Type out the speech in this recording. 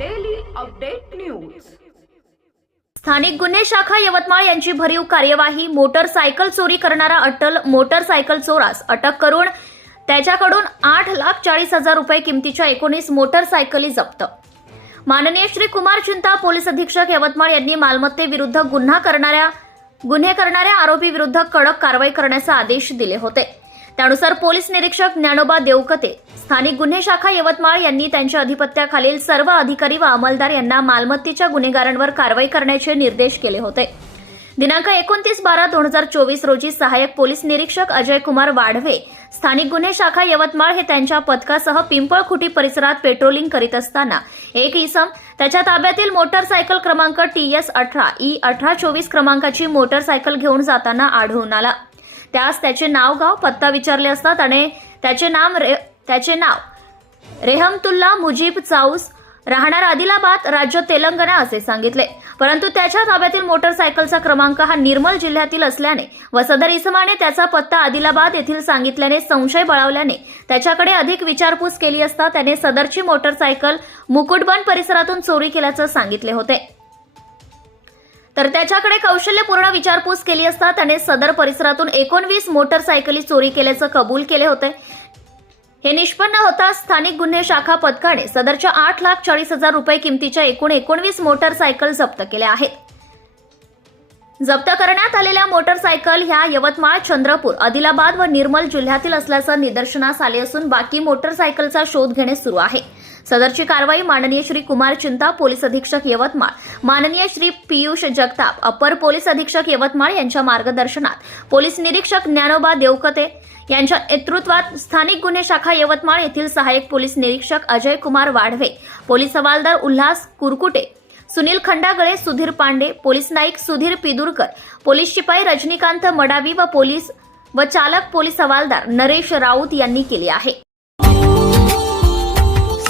Update news स्थानिक गुन्हे शाखा यवतमाळ यांची भरीव कार्यवाही मोटरसायकल चोरी करणारा अटल मोटरसायकल चोरास अटक करून त्याच्याकडून आठ लाख चाळीस हजार रुपये किमतीच्या एकोणीस मोटरसायकली जप्त. माननीय श्री कुमार चिंता पोलीस अधीक्षक यवतमाळ यांनी मालमत्तेविरुद्ध गुन्हा करणाऱ्या गुन्हे करणाऱ्या आरोपी विरुद्ध कडक कारवाई करण्याचे आदेश दिले होते. त्यानुसार पोलीस निरीक्षक ज्ञानोबा देवकते स्थानिक गुन्हे शाखा यवतमाळ यांनी त्यांच्या अधिपत्याखालील सर्व अधिकारी व अंमलदार यांना मालमत्तेच्या गुन्हेगारांवर कारवाई करण्याचे निर्देश केले होते. दिनांक एकोणतीस बारा दोन हजार चोवीस रोजी सहाय्यक पोलीस निरीक्षक अजय कुमार वाढवे स्थानिक गुन्हे शाखा यवतमाळ हे त्यांच्या पथकासह पिंपळखुटी परिसरात पेट्रोलिंग करीत असताना एक इसम त्याच्या ताब्यातील मोटरसायकल क्रमांक टी एस अठरा ई अठरा चोवीस क्रमांकाची मोटरसायकल घेऊन जाताना आढळून आला. त्यास त्याचे नाव गाव पत्ता विचारले असता त्याने त्याचे नाम रे त्याचे नाव रेहमतुल्ला मुजीब चाऊस राहणार आदिलाबाद राज्य तेलंगणा असे सांगितले. परंतु त्याच्या ताब्यातील मोटरसायकलचा क्रमांक हा निर्मल जिल्ह्यातील असल्याने व सदर इसमाने त्याचा पत्ता आदिलाबाद येथील सांगितल्याने संशय बळावल्याने त्याच्याकडे अधिक विचारपूस केली असता त्याने सदरची मोटरसायकल मुकुटबन परिसरातून चोरी केल्याचं सांगितले होते. तर त्याच्याकडे कौशल्यपूर्ण विचारपूस केली असता त्याने सदर परिसरातून एकोणवीस मोटरसायकली चोरी केल्याचं कबूल केले होते. हे निष्पन्न होता स्थानिक गुन्हे शाखा पथकाने सदरच्या आठ लाख चाळीस हजार रुपये किमतीच्या एकूण एकोणवीस मोटरसायकल जप्त केल्या आहेत. जप्त करण्यात आलेल्या मोटरसायकल ह्या यवतमाळ चंद्रपूर आदिलाबाद व निर्मल जिल्ह्यातील असल्याचं निदर्शनास आले असून बाकी मोटरसायकलचा शोध घेणे सुरू आहे. सदरची कारवाई माननीय श्री कुमार चिंता पोलीस अधीक्षक यवतमाळ. माननीय श्री पियुष जगताप अपर पोलीस अधीक्षक यवतमाळ यांच्या मार्गदर्शनात पोलीस निरीक्षक ज्ञानोबा देवकते यांच्या नेतृत्वात स्थानिक गुन्हे शाखा यवतमाळ येथील सहाय्यक पोलीस निरीक्षक अजय कुमार वाढवे पोलीस हवालदार उल्हास कुरकुटे सुनील खंडागळे सुधीर पांडे पोलीस नाईक सुधीर पिदुरकर पोलीस शिपाई रजनीकांत मडावी व पोलीस व चालक पोलीस हवालदार नरेश राऊत यांनी केली आहे.